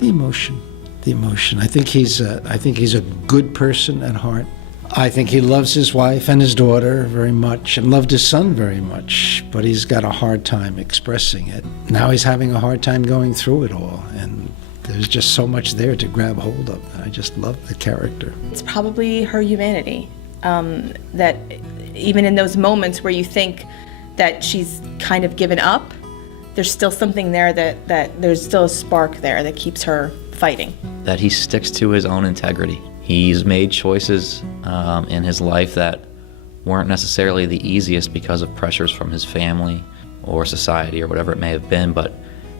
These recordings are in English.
The emotion. I think he's a good person at heart. I think he loves his wife and his daughter very much and loved his son very much, but he's got a hard time expressing it. Now he's having a hard time going through it all, and there's just so much there to grab hold of. I just love the character. It's probably her humanity, that even in those moments where you think that she's kind of given up, there's still something there that there's still a spark there that keeps her fighting. That he sticks to his own integrity. He's made choices in his life that weren't necessarily the easiest because of pressures from his family or society or whatever it may have been, but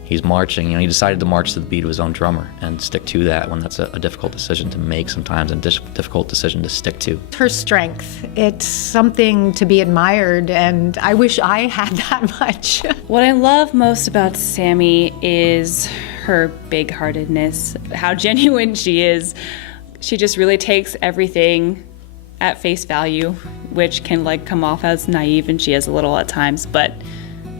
he's marching. He decided to march to the beat of his own drummer and stick to that when that's a difficult decision to make sometimes and difficult decision to stick to. Her strength, it's something to be admired, and I wish I had that much. What I love most about Sammy is her big-heartedness, how genuine she is. She just really takes everything at face value, which can come off as naive, and she is a little at times, but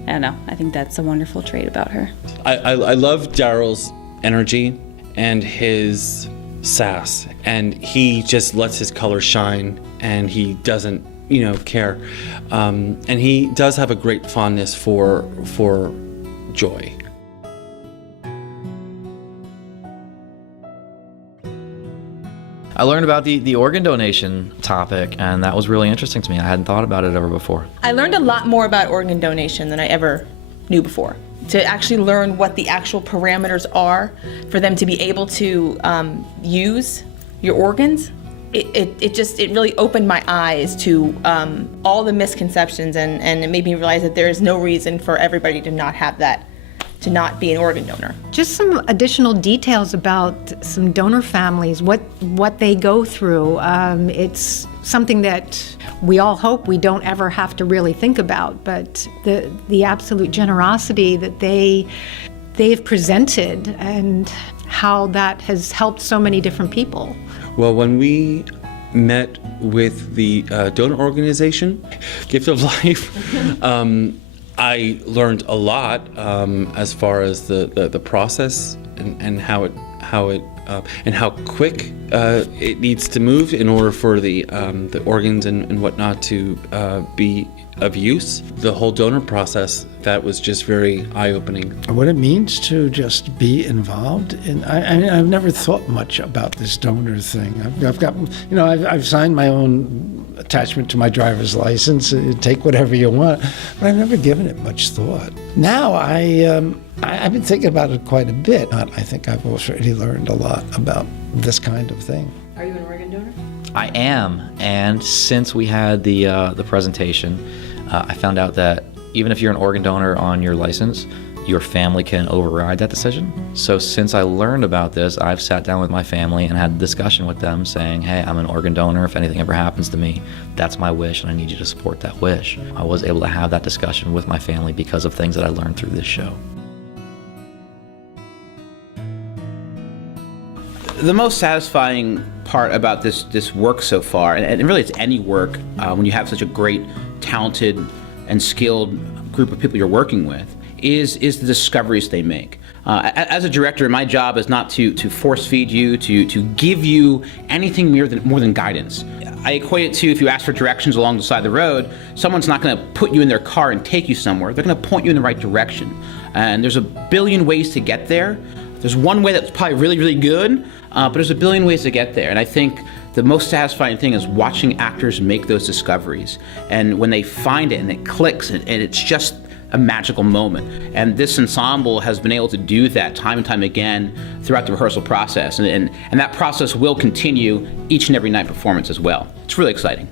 I don't know, I think that's a wonderful trait about her. I love Daryl's energy and his sass, and he just lets his color shine, and he doesn't, care. And he does have a great fondness for joy. I learned about the organ donation topic, and that was really interesting to me. I hadn't thought about it ever before. I learned a lot more about organ donation than I ever knew before. To actually learn what the actual parameters are for them to be able to use your organs, it really opened my eyes to all the misconceptions, and it made me realize that there is no reason for everybody to not have that, to not be an organ donor. Just some additional details about some donor families, what they go through. It's something that we all hope we don't ever have to really think about, but the absolute generosity that they've presented and how that has helped so many different people. Well, when we met with the donor organization, Gift of Life, I learned a lot as far as the process and how quick it needs to move in order for the organs and whatnot to be of use. The whole donor process, that was just very eye-opening. What it means to just be involved in, I've never thought much about this donor thing. I've got, I've signed my own attachment to my driver's license, take whatever you want, but I've never given it much thought. Now I've been thinking about it quite a bit. I think I've already learned a lot about this kind of thing. Are you an organ donor? I am, and since we had the presentation, I found out that even if you're an organ donor on your license, your family can override that decision. So since I learned about this, I've sat down with my family and had a discussion with them saying, hey, I'm an organ donor. If anything ever happens to me, that's my wish, and I need you to support that wish. I was able to have that discussion with my family because of things that I learned through this show. The most satisfying part about this work so far, and really it's any work, when you have such a great, talented, and skilled group of people you're working with, is the discoveries they make. As a director, my job is not to force feed you, to give you anything more than guidance. I equate it to, if you ask for directions along the side of the road, someone's not going to put you in their car and take you somewhere. They're going to point you in the right direction. And there's a billion ways to get there. There's one way that's probably really, really good, but there's a billion ways to get there. And I think the most satisfying thing is watching actors make those discoveries. And when they find it and it clicks, and it's just a magical moment. And this ensemble has been able to do that time and time again throughout the rehearsal process. And that process will continue each and every night performance as well. It's really exciting.